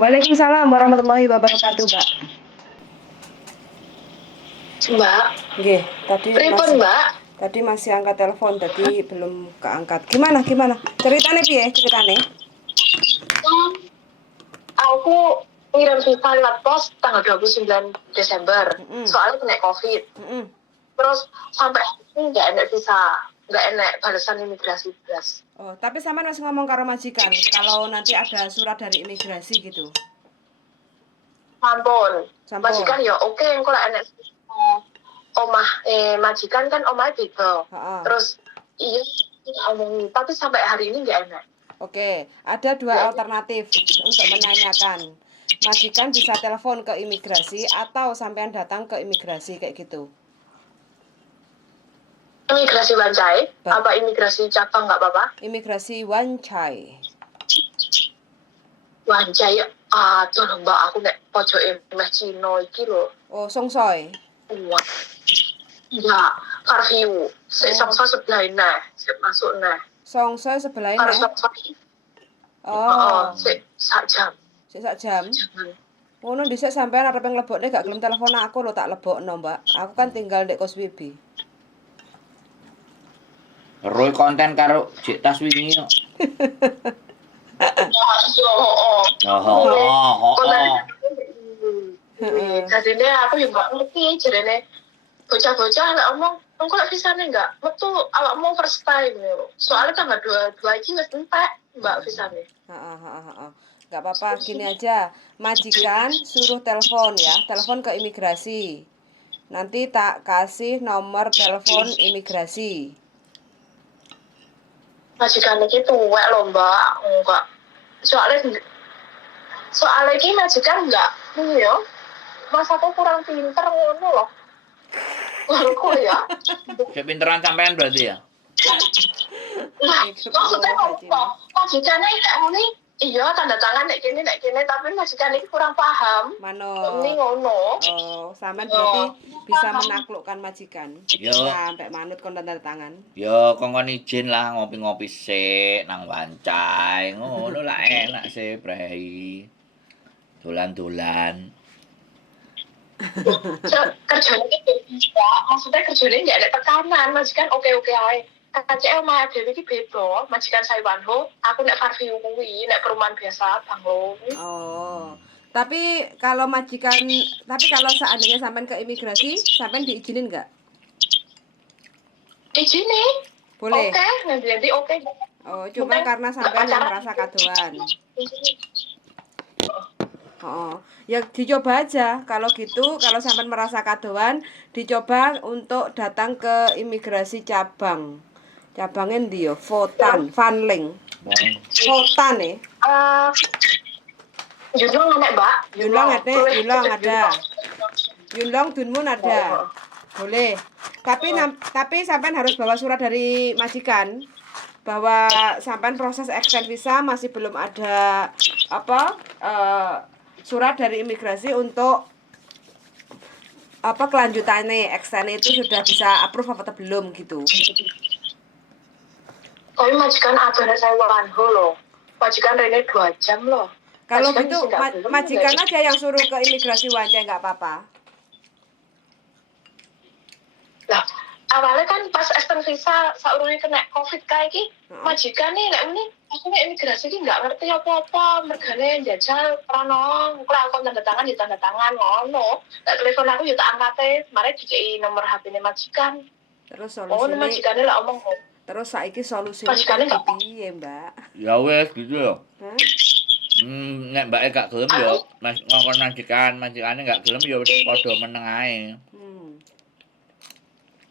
Waalaikumsalam warahmatullahi wabarakatuh, Mbak. Mbak, Nggih, tadi pripun masih Mbak? angkat telepon, tadi belum keangkat. Gimana? Ceritane piye ceritane? Hmm, aku ngirim visa lewat pos tanggal 29 Desember. Heeh. Soalnya kena COVID. Heeh. Terus sampai ini nggak enak visa, nggak enak balasan imigrasi belas. Oh, tapi sampean masih ngomong karo majikan kalau nanti ada surat dari imigrasi gitu. Sampun. Sampun. Majikan ya oke, engko lek enak omah majikan kan omahnya beda. Heeh. Terus iya omong, tapi sampai hari ini nggak enak. Oke, ada dua alternatif untuk menanyakan. Majikan bisa telepon ke imigrasi atau sampean datang ke imigrasi kayak gitu. Imigrasi Wancai, apa imigrasi cabang nggak apa-apa? Imigrasi Wancai. Wancai, tolong Mbak, aku nek pojok meh Cino iki lho. Oh, Songsoy. Wah. Ya, Farview. Songsoy sebelah ini, masuk nah. Songsoy sebelah ini. Oh. Sak jam. Sak jam. Ngono dhisik sampean arep nglebokne gak gelem telepon aku lho, tak lebokno, Mbak. Aku kan tinggal ndek Kos Wibi. Roy konten karo Cik Tas wingi kok. Jadine aku yo gak ngerti jarene bocah-bocah lek omong engko lek visane enggak metu awakmu first time yo. Soalnya tanggal 22 iki wis entek Mbak visane. Heeh. Gak apa-apa, gini aja. Majikan suruh telepon ya, telepon ke imigrasi. Nanti tak kasih nomor telepon imigrasi. Majikan iki tuwek lho, Mbak. Enggak. Soalnya iki majikan enggak yo. Mas aku kurang pinter ngono loh. Baruku ya. Sepinteran sampean berarti ya? Nah, maksudnya apa? Majikannya kayak ngene, iya tanda tangan nek kene tapi majikan iki kurang paham. Manut. Ini ngono. Oh, sampean berarti bisa menaklukkan majikan. Yo. Sampai manut kon tanda tangan. Yo, kongkon izin lah ngopi-ngopi sik nang Wancai. Ngono lah enak sih, Prei. Dolan-dolan. Kerjanya itu bisa, maksudnya kerjanya nggak ada tekanan, majikan oke-oke aja. KCL mah dewi iki beda, majikan saya Wanho, aku nek Farview kuwi, nek perumahan biasa Banglo. Oh. Tapi kalau seandainya sampean ke imigrasi, sampean diizinin nggak? Izinin. Boleh. Oke, nanti oke. Oh, cuma karena sampean yang merasa kadoan. Oh, ya dicoba aja. Kalau gitu, kalau sampean merasa kadoan, dicoba untuk datang ke imigrasi cabang. Cabangnya ndi yo? Votan, Vanling. Votan nih. Yunlong ada, Mbak. Yunlong ada. Yunlong Dunmun ada. Boleh. Tapi sampean harus bawa surat dari majikan bahwa sampean proses extend visa masih belum ada surat dari imigrasi untuk kelanjutannya extend itu sudah bisa approve atau belum gitu. Tapi majikan ada saya Wanho loh. Majikan Rene 2 jam loh. Kalau gitu majikan aja yang suruh ke imigrasi Wancai nggak apa-apa. Lah, awalnya kan pas extend visa saurunge kena COVID kayak iki, majikan nih nek muni aku nek imigrasi iki nggak ngerti apa-apa, mergane jajal prano, aku tanda tangan ngono. Nek telepon aku yo tak angkate, mare dikei nomor HP-ne majikan. Terus solusinya majikannya lah omong. Terus saiki solusinya piye, Mbak? Ya wes gitu ya. Nek mbake gak gelem yo, Mas ngongkon majikane gak gelem yo padha meneng ae.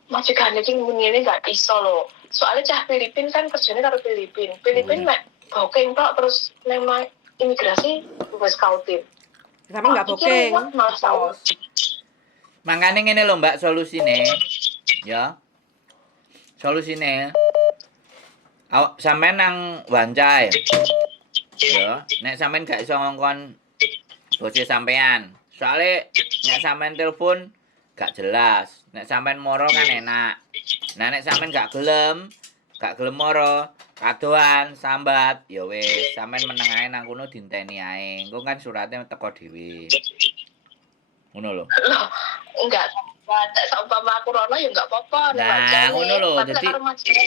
Majikannya iki ngene gak iso lho. Soalnya cah Filipin kan kerjanya karo Filipin mek booking tok terus memang imigrasi wis kautin. Sama enggak booking. Mangkane ngene lho Mbak solusine. Ya. Solusine. Sampeyan nang Wancai. Ya, nek sampean gak iso ngongkon bose sampean. Soale nek sampean telepon gak jelas. Nek sampean moro kan enak. Nah nek sampean gak gelem moro, kadoan sambat ya wis sampean meneng ae nang kono dinteni ae. Engko kan suratnya teko dhewe. Ngono lho. Loh, enggak nek saumpama aku rono ya enggak apa-apa nek Nah, wancane. ngono lho, Tapi nek dadi- karo majikan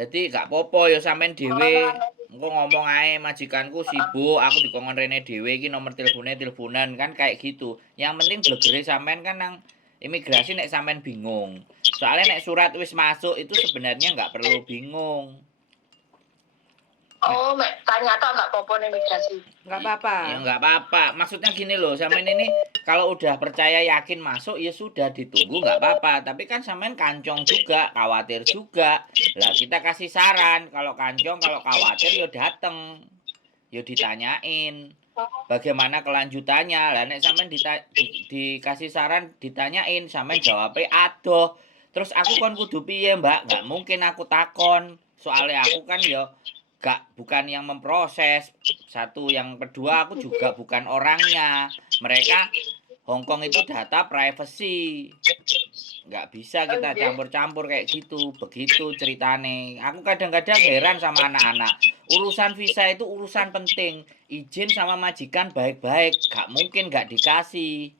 Jadi gak popo ya sampean dhewe. Engko ngomong ae majikanku sibuk, aku dikongkon rene dhewe iki nomor teleponan kan kayak gitu. Yang penting blegere sampean kan nang imigrasi nek sampean bingung. Soalnya nek surat wis masuk itu sebenarnya nggak perlu bingung. oh, mek tanya tok enggak apa-apa nek migrasi. Nggak apa-apa. Ya nggak apa-apa. Maksudnya gini loh, sampean ini kalau udah percaya yakin masuk ya sudah ditunggu nggak apa-apa. Tapi kan sampean kancong juga, khawatir juga. Lah kita kasih saran kalau kancong, kalau khawatir ya dateng. Ya ditanyain bagaimana kelanjutannya. Lah nek sampean dikasih saran ditanyain, sampean jawabnya adoh. Terus aku kon kudu piye, Mbak? Nggak mungkin aku takon. Soalnya aku kan ya bukan yang memproses. Satu, yang kedua aku juga bukan orangnya. Mereka Hongkong itu data privacy. Nggak bisa kita campur-campur kayak gitu. Begitu ceritane. Aku kadang-kadang heran sama anak-anak. Urusan visa itu urusan penting. Izin sama majikan baik-baik. Nggak mungkin nggak dikasih.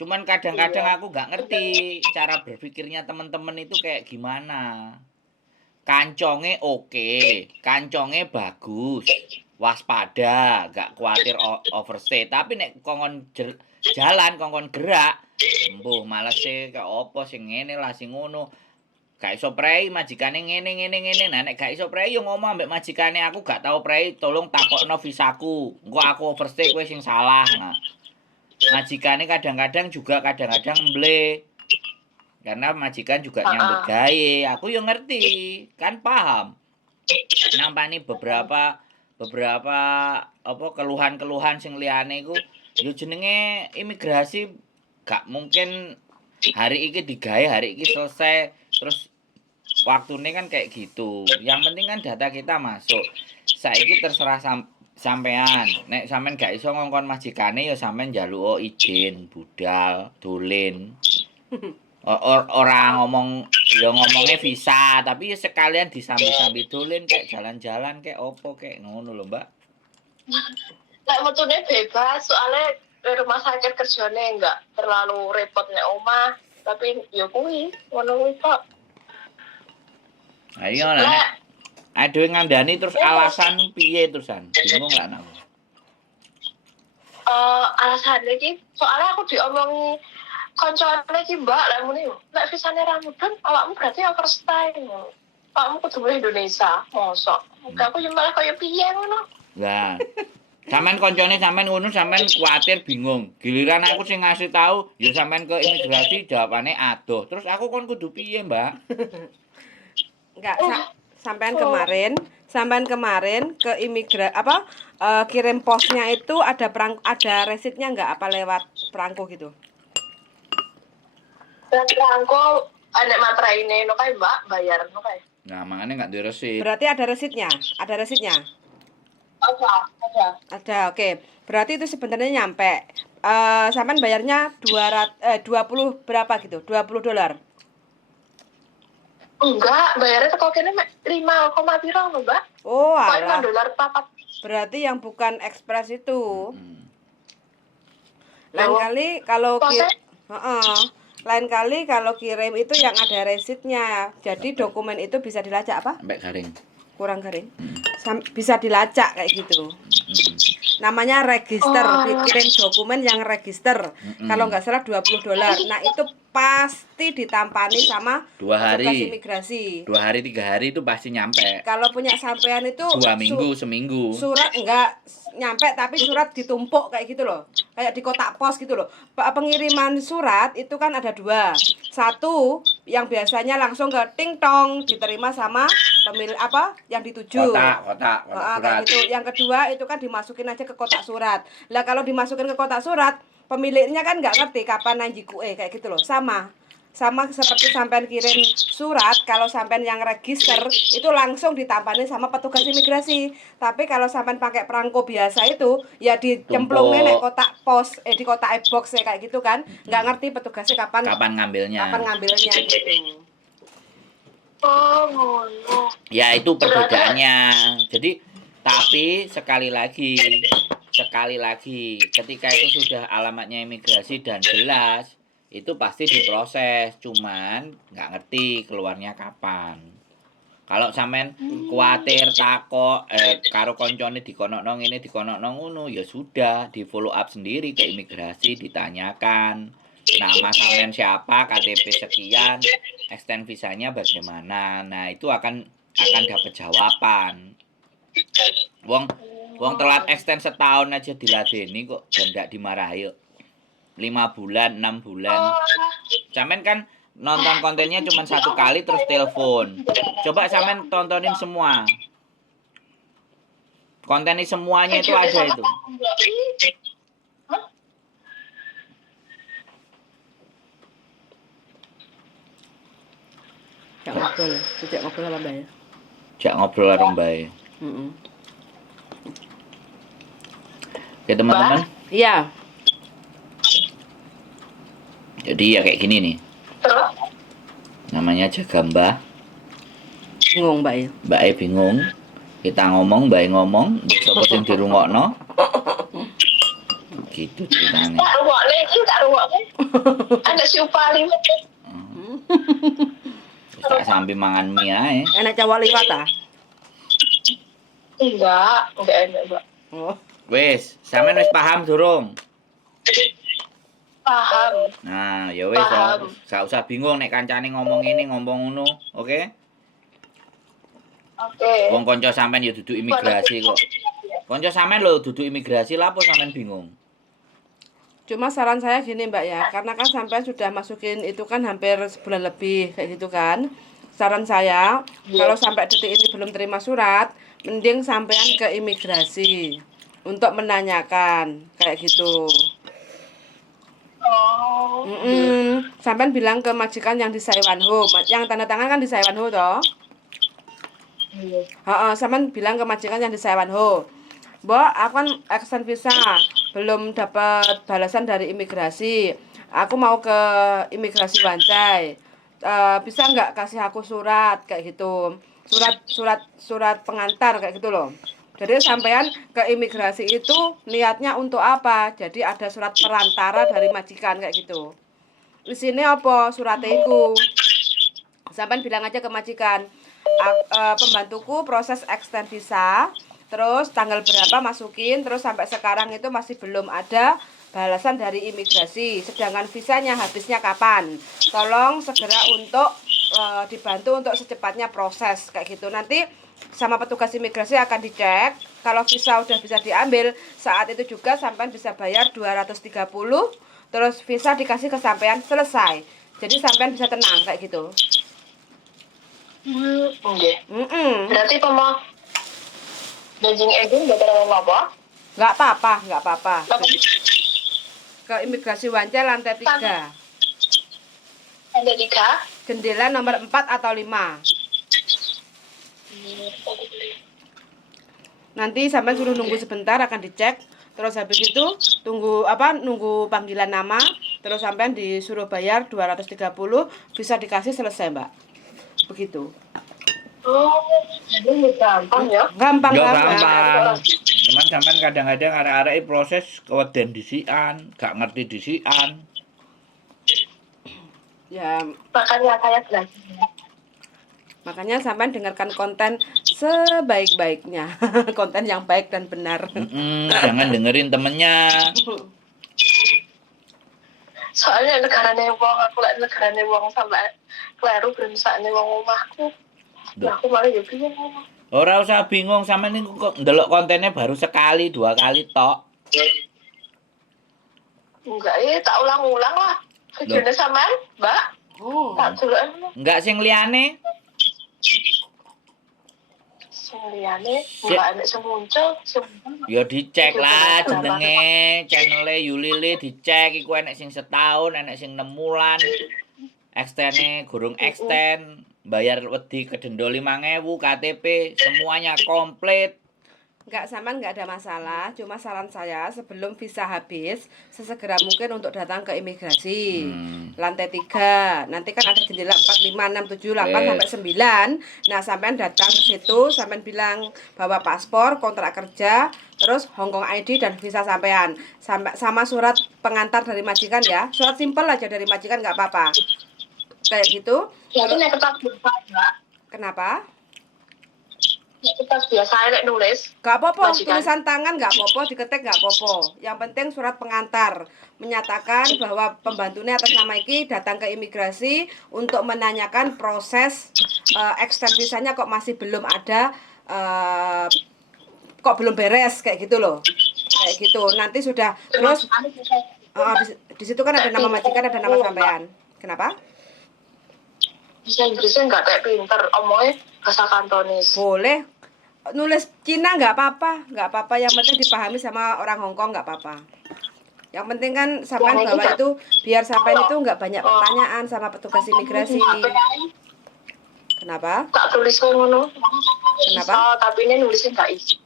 Cuman kadang-kadang aku nggak ngerti cara berpikirnya teman-teman itu kayak gimana. Kanconge oke, kanconge bagus, waspada, gak khawatir overstay. Tapi nek kongkon jalan, kongkon gerak, mbuh males sih kayak opo sing ngene lah sing ngono. Gak iso prei majikane ngene. Nah nek gak iso prei yo ngomong ambek majikane, aku gak tau prei, tolong takokno visaku. Engko aku overstay kowe sing salah. Nah. Majikane kadang-kadang mble. Karena majikan juga nyambut gawe. Aku yo ngerti, kan paham. Nampani beberapa apa keluhan-keluhan sing liyane iku yo jenenge imigrasi gak mungkin hari iki digawe, hari iki selesai terus waktunya kan kayak gitu. Yang penting kan data kita masuk. Saiki terserah sampean. Nek sampean gak iso ngongkon majikane ya sampean njaluk izin budal, dolen. Orang ngomong ya ngomongnya visa tapi ya sekalian disambi-sambi dolen kayak jalan-jalan kayak opo kayak ngono lho Mbak. Nek metune bebas soalnya rumah sakit kerjane enggak terlalu repot nek omah tapi ya kuwi ngono kuwi kok. Ayo lah. Aduh ngandani terus alasan piye terusan bingung lah aku. Alasan iki soalnya aku diomongi koncone iki Mbak lek muni nek visane Ramadan awakmu berarti overstay. Awakmu kudu balik Indonesia, mosok. Aku yo malah kaya piye ngono. Lah. Sampean koncone sampean ngono sampean kuwatir bingung. Giliran aku sing ngasih tahu, ya sampean ke imigrasi jawabane adoh. Terus aku kon kudu piye, Mbak? Enggak, sampean kemarin ke kirim posnya itu ada resitnya enggak apa lewat perangko gitu? Dan perangko nek matraine no kae Mbak bayar no kae. Nah, makanya enggak duwe resit. Berarti ada resitnya? Ada resitnya? Ada, oke. Berarti itu sebenarnya nyampe. Sampean bayarnya 20 berapa gitu? $20. Enggak, bayarnya teko kene mek 5, piro lho, Mbak. Oh, alah. $4. Berarti yang bukan ekspres itu. Lain kali kalau kirim itu yang ada resitnya. Jadi dokumen itu bisa dilacak apa? Sampai garing. Kurang garing. Bisa dilacak kayak gitu. Namanya register, kirim dokumen yang register. Kalau nggak salah $20. Nah, itu pasti ditampani sama 2 hari. petugas imigrasi. 2 hari 3 hari itu pasti nyampe. Kalau punya sampean itu 2 minggu seminggu. Surat enggak nyampe tapi surat ditumpuk kayak gitu loh. Kayak di kotak pos gitu loh. Pengiriman surat itu kan ada 2. Satu yang biasanya langsung ke ting tong diterima sama pemilik yang dituju. Kotak surat. Gitu. Yang kedua itu kan dimasukin aja ke kotak surat. Lah kalau dimasukin ke kotak surat, pemiliknya kan nggak ngerti kapan nanjikue kayak gitu loh. Sama seperti sampean kirim surat, kalau sampean yang register itu langsung ditampani sama petugas imigrasi. Tapi kalau sampean pakai perangko biasa itu ya dicemplungin di kotak pos, di kotak e-box kayak gitu kan. Nggak ngerti petugasnya kapan ngambilnya gitu. Oh, ngono. Ya itu perbedaannya. Jadi tapi sekali lagi ketika itu sudah alamatnya imigrasi dan jelas itu pasti diproses, cuman nggak ngerti keluarnya kapan. Kalau sampean kuatir takok karo koncone dikonokno ngene dikonokno ngono ya sudah di follow up sendiri ke imigrasi ditanyakan nama sampean siapa, KTP sekian, extend visanya bagaimana. Nah, itu akan dapat jawaban. Wong wong telat extend setahun aja diladeni kok dan nggak dimarahi yuk. 5 bulan, 6 bulan. Oh, Sampean kan nonton kontennya cuma 1 kali terus telepon. Coba sampean tontonin semua. Kontennya semuanya itu ada itu. Jak ngobrol, tidak ngobrol sama Mbak ya. Jak ngobrol karo Mbak. Oke teman-teman. Iya. Jadi ya kayak gini nih. terus? Namanya jaga Mbah. Bingung Mbak ya. Mbak bingung. Kita ngomong, Mbak ngomong, sapa sing dirungokno? Gitu ceritanya. Tak ruwakne. Ada si Upali. Tak sampai mangan mie ae. Enak cawak liwat ah? Enggak enak, Mbak. Oh. Wis, sampean wis paham durung? Paham. Nah, ya wis, Paham. gak usah bingung nek kancane ngomong ini, ngomong ngono, oke? Oke. Wong kanca sampean ya duduk imigrasi kok. Kanca sampean lho duduk imigrasi lah apa sampean bingung? Cuma saran saya gini Mbak ya, karena kan sampai sudah masukin itu kan hampir sebulan lebih kayak gitu kan. Saran saya, kalau sampai detik ini belum terima surat, mending sampean ke imigrasi untuk menanyakan kayak gitu. Oh. Sampean bilang ke majikan yang di Saiwanho, yang tanda tangan kan di Saiwanho toh? Sampean bilang ke majikan yang di Saiwanho. Mbak, aku kan extend visa, belum dapat balasan dari imigrasi. Aku mau ke imigrasi Wancai. Bisa nggak kasih aku surat kayak gitu? Surat pengantar kayak gitu loh. Jadi sampean ke imigrasi itu niatnya untuk apa? Jadi ada surat perantara dari majikan kayak gitu. Di sini apa suratnya iku? Sampean bilang aja ke majikan, pembantuku proses extend visa. Terus tanggal berapa masukin, terus sampai sekarang itu masih belum ada balasan dari imigrasi. Sedangkan visanya habisnya kapan? Tolong segera untuk dibantu untuk secepatnya proses kayak gitu. Nanti sama petugas imigrasi akan dicek. Kalau visa udah bisa diambil, saat itu juga sampean bisa bayar 230. Terus visa dikasih ke sampean selesai. Jadi sampean bisa tenang kayak gitu. Nggih. Berarti Beijing Edun gak terlalu apa? Nggak apa-apa. Ke imigrasi Wancai lantai 3. Lantai 3? Jendela nomor 4 atau 5. Nanti sampai suruh nunggu sebentar akan dicek. Terus habis itu nunggu panggilan nama. Terus sampai disuruh bayar 230, bisa dikasih selesai, Mbak. Begitu. Oh, jadi gampang ya? Gampang. Cuman sampean kadang-kadang arek-arek proses keweden disian, gak ngerti disian. Ya, Makanya saya belajar. makanya sampean dengarkan konten sebaik-baiknya. Konten yang baik dan benar. Jangan dengerin temennya. Soalnya negarane wong, aku lek negarane wong sampai kleru bermisakne wong omahku. Nah, aku malah ya bingung. Ora usah bingung, sampean niku kok ndelok kontennya baru sekali, 2 kali tok. Enggak, tak ulang-ulang lah. Videonya sampean, Mbak. Tak delok. Enggak sing liyane. Sing liyane enggak enek sing muncul. Ya dicek lah jenenge, channel Yulili dicek iku enek sing setahun, enek sing 6 bulan. Extend-e gurung extend, bayar wedi kedenda 5.000, KTP semuanya komplit. Nggak ada masalah. Cuma saran saya sebelum visa habis, sesegera mungkin untuk datang ke imigrasi. Lantai 3. Nanti kan ada jendela 4, 5, 6, 7, 8 sampai 9. Nah, sampean datang ke situ, sampean bilang bawa paspor, kontrak kerja, terus Hongkong ID dan visa sampean. Sama surat pengantar dari majikan ya. Surat simpel aja dari majikan nggak apa-apa. Kayak gitu. Ya itu nek kertas biasa, Mbak. Kenapa? Nek kertas biasa nek nulis. Gak apa-apa, Majikan. tulisan tangan gak apa-apa, diketik gak apa-apa. Yang penting surat pengantar menyatakan bahwa pembantunya atas nama iki datang ke imigrasi untuk menanyakan proses extend visanya kok masih belum ada, kok belum beres kayak gitu loh. Kayak gitu. Nanti sudah terus di situ kan ada nama majikan, ada nama sampean. Kenapa? Bisa Inggrisnya nggak kayak pinter, omongnya bahasa Kantonis. Boleh. Nulis Cina nggak apa-apa, yang penting dipahami sama orang Hongkong nggak apa-apa. Yang penting kan sampean bawa itu biar sampean itu nggak banyak pertanyaan sama petugas imigrasi. Kenapa? Tak tulisnya ngono. Kenapa? Bisa, tapi ini nulisnya nggak isi.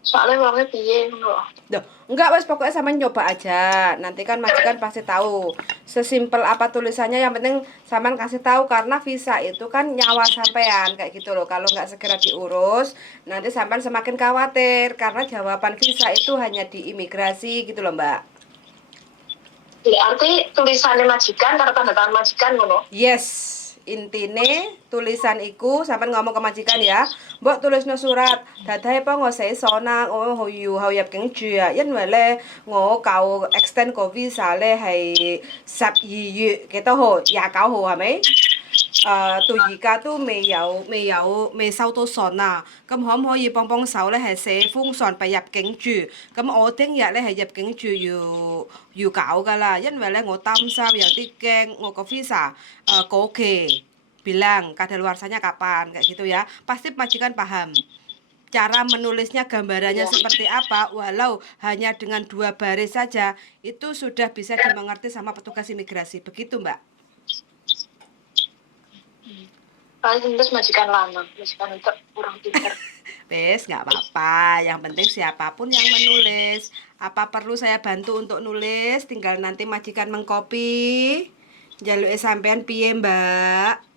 Soalnya uangnya piye ngono. Duh, enggak wes pokoknya sampean nyoba aja. Nanti kan majikan pasti tahu. Sesimpel apa tulisannya yang penting sampean kasih tahu karena visa itu kan nyawa sampean kayak gitu loh. Kalau nggak segera diurus, nanti sampean semakin khawatir karena jawaban visa itu hanya di imigrasi gitu loh, Mbak. Berarti tulisannya majikan karena tanda tangan majikan ngono. Yes. Intine tulisan iku sampean ngomong ke majikan ya. Mbok tulisno surat, dadae po ngo sei sona ngo hoyu hao yap keng ju ya. Yen wele ngo kau extend ko visa le hai 12月幾多號？29號係咪？到而家都未收到信啊！咁可唔可以幫幫手咧？係寫封信俾入境處。咁我聽日咧係入境處要搞噶啦，因為咧我擔心有啲驚我個 visa 過期bilang kadaluarsanya kapan kayak gitu ya. Pasti majikan paham. Cara menulisnya gambarannya seperti apa, walau hanya dengan 2 baris saja, itu sudah bisa dimengerti sama petugas imigrasi. Begitu, Mbak. Paling terus majikan lama, majikan untuk kurang pinter. Wes, nggak apa-apa. Yang penting siapapun yang menulis. Apa perlu saya bantu untuk nulis? Tinggal nanti majikan mengcopy. Jaluke sampean piye, Mbak?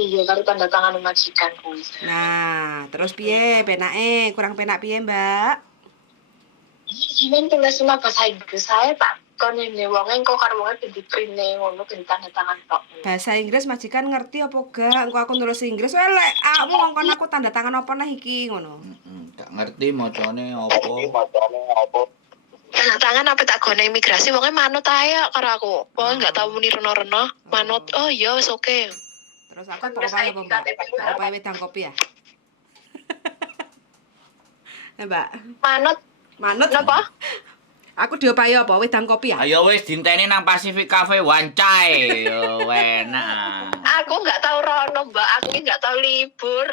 Iya, kalau tanda tangan majikan kuwi. Nah, terus piye penake? Kurang penak piye, Mbak? Cuman tulis sama bahasa Inggris saya tak kon ini wonge kok karo wonge di print ngono ben tanda tangan tok. Bahasa Inggris majikan ngerti apa gak? Engko aku nulis Inggris, lek aku ngongkon aku tanda tangan apa nah iki ngono. Gak ngerti macane apa. Tanda tangan apa tak gone imigrasi wonge manut ae karo aku. Wong enggak tahu muni reno-reno, manut. Oh iya wis oke. Terus aku tak apa Mbak? Apa wedang kopi ya? Mbak. Manut Napa? Aku diopahi apa wedang kopi ya? Ayo wis dinteni nang Pacific Cafe Wancai. Yo enak. Aku enggak tahu rono, Mbak. Aku enggak tahu libur.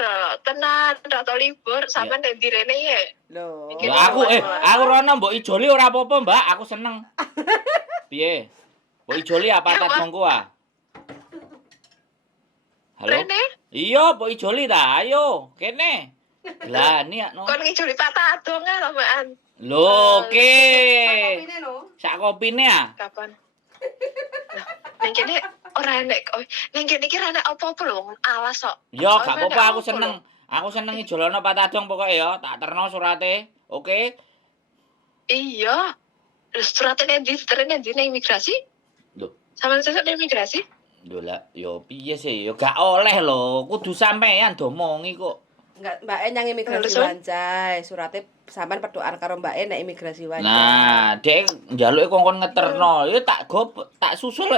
Tenan, enggak tahu libur. Sampeyan ndek ndi rene ya? Loh. Aku rono mbok ijoli ora apa-apa, Mbak. Aku seneng. Piye? Mbok ijoli apa tat mongko ah? Halo? Rene? Iya, mbok ijoli ta. Ayo, kene. Lah, niat no. Kon ngijoli patah adong lho, Mbak. Lho, oke. Kopine no. Sak kopine ah. Kapan? Neng kene ora enek. Neng kene iki ora enek apa-apa lho, alas kok. Yo, gak apa-apa aku seneng. Aku seneng ijolono patadong pokoke ya, tak terno surate. Oke. Iya. Terus suratnya di terene di imigrasi? Lho, Sampeyan sesuk nang imigrasi? lho lah, yo piye sih? Yo gak oleh lho, kudu sampean domongi kok. Enggak, Mbak nyang imigrasi Terus? Wancai. Surate sampean pedokan karo Mbak nek imigrasi Wancai. Nah, dek njaluke kongkon ngeterno. Yo tak susul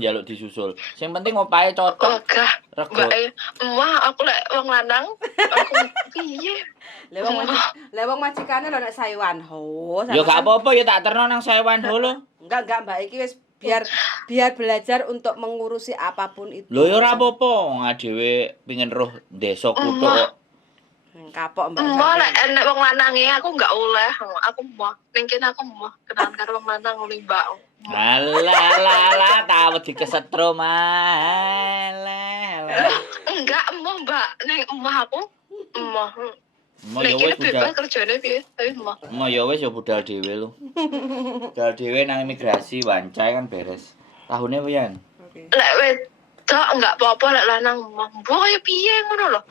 njaluk disusul. Sing penting opahe cocok. Ogah. Rego. Mbak, emah aku lek wong lanang, aku piye? Lewong majikane lho nek Saiwan Ho. Yo gak apa-apa ya tak terno nang Saiwan Ho lho. Enggak Mbak iki wis biar belajar untuk mengurusi apapun itu. Lho yo ora apa-apa, dhewe pengin roh desa kutu kok. Kapok Mbak. Emah lek enek wong lanang aku enggak oleh. Aku emah. Ning kene aku emah kenalan karo wong lanang ngene Mbak. Alah, tahu dikesetrum alah. Enggak emah Mbak, ning emah aku emah. Mau ya Nek wis kene budal. bebas kerjane piye? Tapi mah. Mau ya wis ya budal dhewe lu. Budal dhewe nang imigrasi wancai kan beres. Tahunnya pian? Oke. Lek wedok enggak apa-apa lek lanang mah. Mbok kaya piye ngono lho.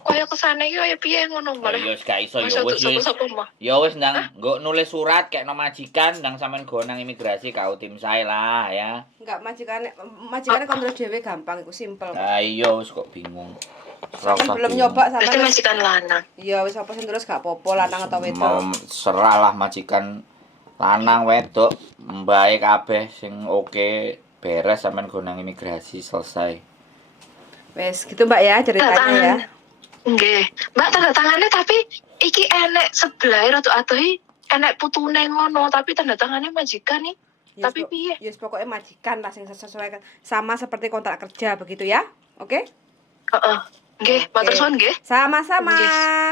Kaya kesane iki kaya piye ngono Ya malah. wis gak iso ya Masa wis. sapa mah. Ya wis ndang, nggo nulis surat kayak no majikan ndang sampean go nang imigrasi kau tim saya lah ya. Enggak majikane kontrol dhewe gampang iku simpel. Lah iya wis kok bingung. Sampeyan belum nyoba Berarti sampean. majikan lanang. Iya wis apa sing terus gak apa-apa lanang atau Mau wedok. serah lah majikan lanang wedok mbae kabeh sing oke beres sampean go nang imigrasi selesai. Wes gitu Mbak ya ceritanya ya. Nggih. Mbak tanda tangannya tapi iki enek sebelah ratu atohi enek putune ngono tapi tanda tangannya majikan nih. Yes, Tapi piye? Yes pokoknya majikan lah sing sesuai sama seperti kontrak kerja begitu ya. Oke? Heeh. Nggih, matur suwun nggih. Sama-sama.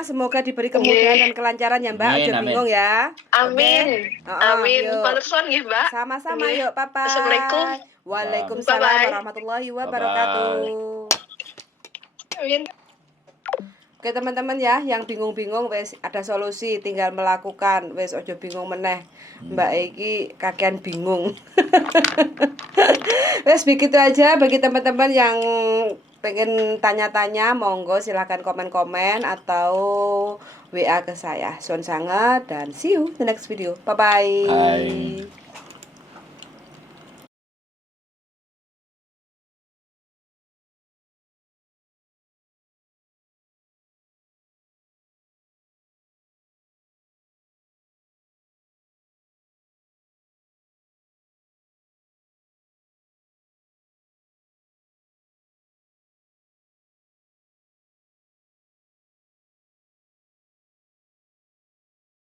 Semoga diberi kemudahan Nggih. dan kelancaran ya Mbak. Amin, Aja amin. bingung ya. Amin. Amin. Yuk. Matur suwun nggih, Mbak. Sama-sama Nggih. yuk Papa. Assalamualaikum. Waalaikumsalam Bye-bye. warahmatullahi wabarakatuh. Amin. Oke teman-teman ya, yang bingung-bingung wes ada solusi, tinggal melakukan. Wes ojo bingung meneh. Mbak Eki kakean bingung. Wes begitu aja bagi teman-teman yang pengen tanya-tanya, monggo silahkan komen-komen atau WA ke saya. Suwun sangat dan see you the next video. Bye-bye. Bye.